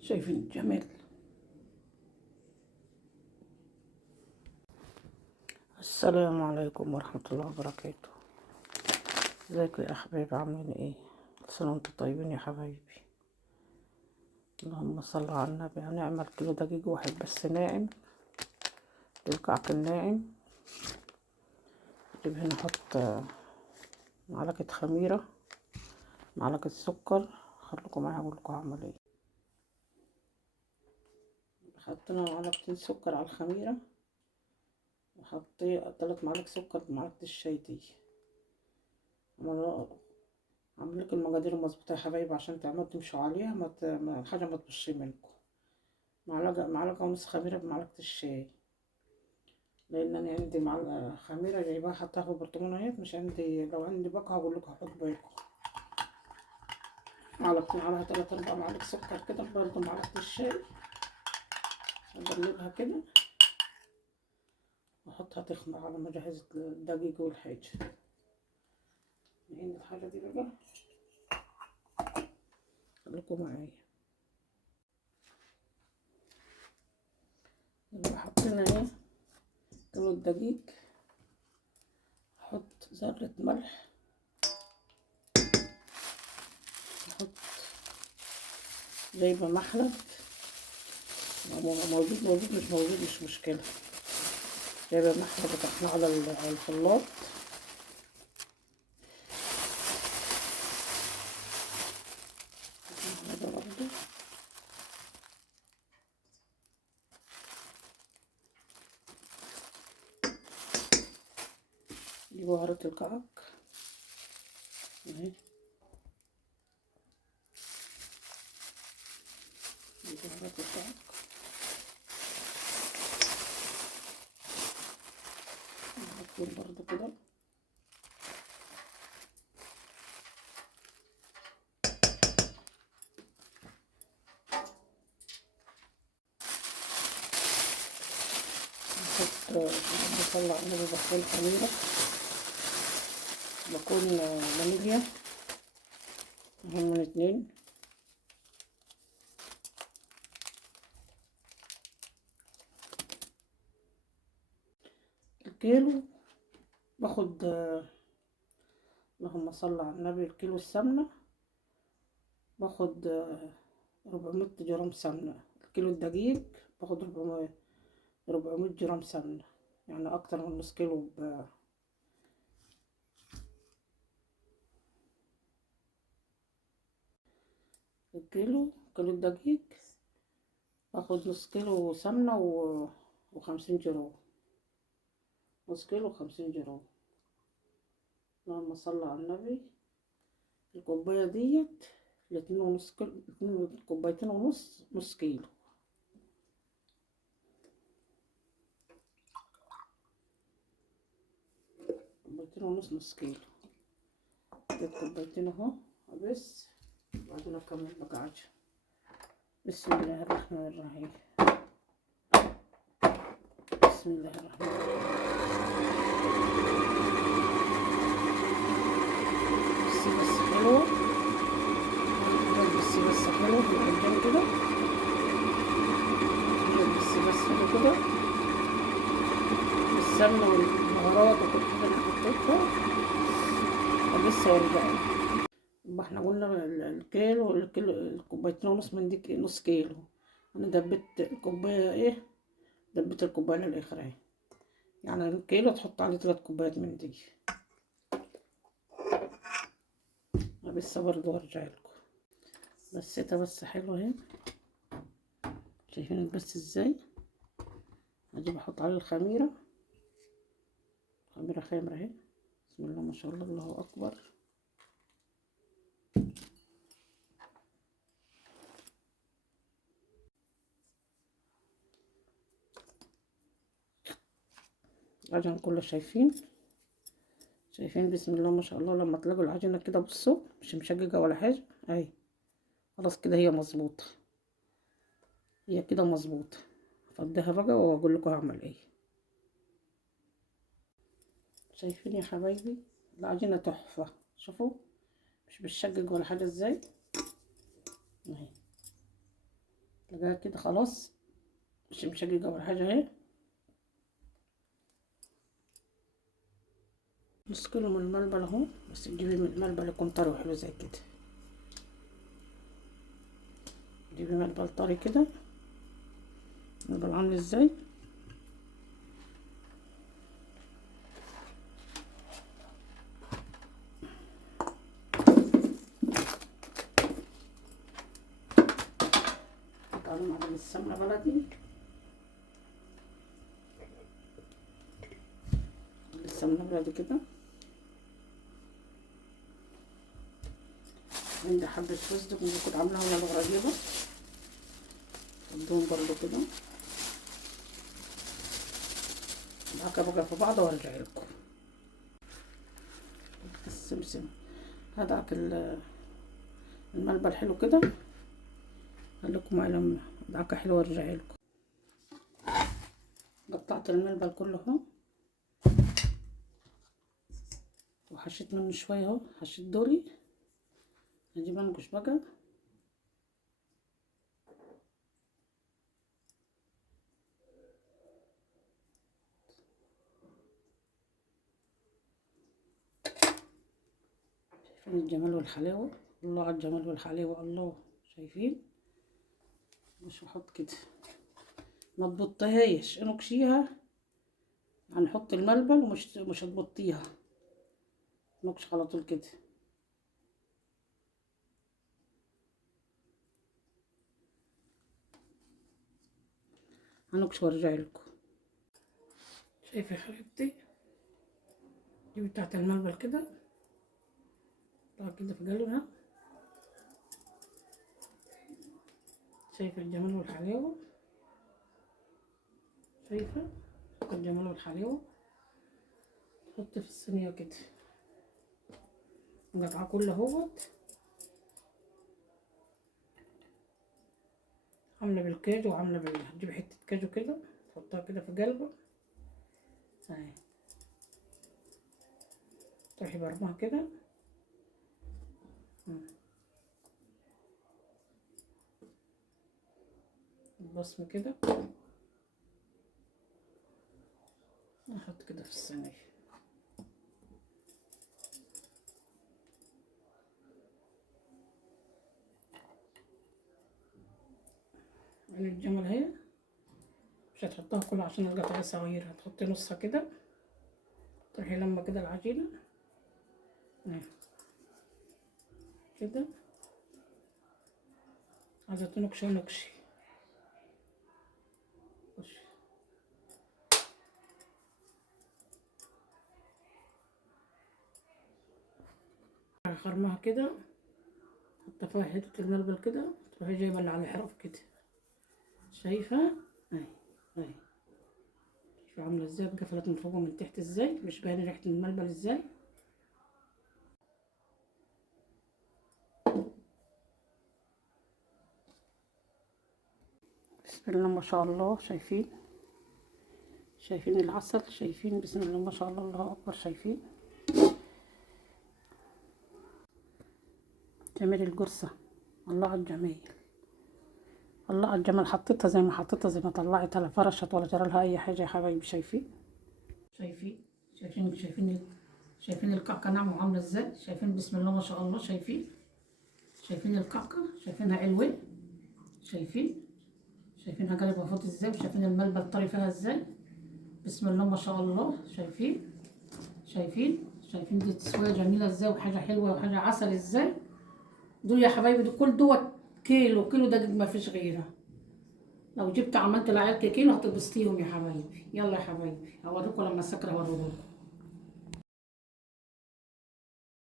شايفين الجمال. السلام عليكم ورحمة الله وبركاته. ازيكم يا احبابي، عاملين ايه؟ كل سنة وانتم طيبين يا حبايبي. اللهم صل على النبي. هنعمل كيلو دقيق واحد بس ناعم، الكعك الناعم. نجيب هنا نحط معلقة خميرة، معلقة سكر. خليكم معايا اقولكم هعمل ايه. حطينا معلقتين سكر على الخميرة، وحطيت 3 معالق سكر بمعلقة الشاي دي. عامل لكم المقادير المظبوطه يا حبايبي عشان تعملوا تمشوا عليها، الحاجه ما تبصش منكم. معلقه ونص خميره بمعلقه الشاي، لان انا عندي معلقه خميره جايباها حطاها في برطمانات، مش عندي. لو عندي بقى هقول لكم هحط باقي. معلقتين عليها 3 4 معالق سكر كده، برضه معلقه الشاي. اقلبها كده واحطها تخمر على ما اجهز الدقيق والحاجه. نعين الحاجه دي بقى، خليكم معايا. يبقى حطينا ايه كيلو الدقيق. احط ذرة ملح، احط جايبة محلب موجود مش موجود مش مشكلة. جايبة محلب وطحناه على الخلاط. هذا برضه دي بهارات الكعك اهي، دي بهارات الكعك. نحطهم برضه كده. نحط بصل على النبي، بكون خميرة، بكون فانيليا، هم من 2. الكيلو باخد اللهم صل على النبي. الكيلو السمنة باخد 400 جرام سمنة. الكيلو الدقيق باخد 400 جرام سمنة، يعني اكتر من نص كيلو. كيلو الدقيق باخد نص كيلو سمنة و50 جرام. نص كيلو و50 جرام. اللهم صل على النبي. الكوباية ديت ل2.5 كيلو، 2 كوبايتين ونص، نص كيلو. كوبايتين ونص، نص كيلو. 3 كوبايتين اهو بس. وبعدين اكمل بقى عجن. بسم الله الرحمن الرحيم. بسم الله الرحمن الرحيم. بس حلوة، بس حلو في العجان كده. بس حلو كده، السمنة والبهارات وكل حاجة انا حطيتها. لسه وارجع. يبقى احنا قلنا الكيلو الكوبايتين ونص من دي نص كيلو. انا دبت الكوباية ايه، دبت الكوباية للاخر اهي. يعني الكيلو تحط عليه 3 كوبايات من دي. لسه برضه وارجع لكم. بسيتها بس حلوة اهي. شايفين بس ازاي. اجيب احط عليه الخميرة. خميرة خامرة اهي. بسم الله ما شاء الله، الله اكبر. العجن كله شايفين بسم الله ما شاء الله. لما تلاقوا العجينة كده بصوا مش مشققة ولا حاجة اهي، خلاص كده هي مظبوطة. هي كده مظبوطة. افضيها بقى واقول لكم هعمل ايه. شايفين يا حبايبي العجينة تحفة. شوفوا مش بتشقق ولا حاجة ازاي اهي. حاجة كده خلاص، مش هجيجة ولا حاجة اهي. نص كيلو من الملبن اهو، بس تجيبي من الملبن يكون طري وحلو زي كده. جيبي ملبن طري كده، ملبن عامل ازاي. قطعوا معلقة السمنة بلدي، السمنة بلدي كده. عندي حبة فستق اللي كنت عاملاها وانا بغربيها، ادوهم برضو كده. معاك بقى في بعض وارجع لكم. السمسم هدعك الملبن حلو كده، خليكم معايا لما دعكه حلوه وارجع لكم. قطعت الملبن كله اهو، وحشيت منه شويه اهو، حشيت دوري. هجيب انقش بقى. شايفين الجمال والحلاوه، الله على الجمال والحلاوه، الله. شايفين؟ مش هحط كده، ما تبطيهاش، انقشيها. هنحط الملبن ومش هتبطيها، نقش على طول كده. هنقش وارجع لكم. شايفه يا حبيبتي؟ دي بتاعت الملبن كده، طلع كده في قلبها. شايفه الجمال والحلاوه؟ شايفه الجمال والحلاوه؟ حط في الصينيه كده، نقطعها كلها اهوت، عامله بالكاجو وعامله هتجيبي حته كاجو كده تحطها كده في قلبه اهي، تروحي برمها كده. البصمه كده، نحط كده في الصينيه. يعني الجمل اهي، مش هتحطها كلها عشان القطعه صغيره، هتحطي نصها كده، تروحي لما كده العجينه اهي كده. عايزه تنكشي نكشي. خرمها كده، حاطه فيها حته الملبن كده، تروحي جايبه اللي على الحرف كده. شايفه؟ اهي اهي، شوفي عامله ازاي، اتقفلت من فوق ومن تحت ازاي، مش باين ريحه الملبن ازاي. بسم الله ما شاء الله. شايفين العسل؟ شايفين؟ بسم الله ما شاء الله، الله اكبر. شايفين جمال الجرصه؟ الله على الجمال، الله على الجمال. حطيتها زي ما حطيتها، زي ما طلعتها، لا فرشت ولا جرى لها اي حاجه يا حبايبي. شايفين؟ شايفين الكعكه ناعمه عامله ازاي؟ شايفين؟ بسم الله ما شاء الله. شايفين الكعكه؟ شايفينها علوه؟ شايفينها قلب وفوت ازاي؟ وشايفين الملبن طري فيها ازاي؟ بسم الله ما شاء الله. شايفين دي تسويه جميله ازاي، وحاجه حلوه وحاجه عسل ازاي. دول يا حبايبي، دول كل دوت كيلو دقيق، ما فيش غيرها. لو جبت عملت لعيالك كيلو هتبسطيهم يا حبايبي. يلا يا حبايبي، هوريكم لما السكر هوريكم.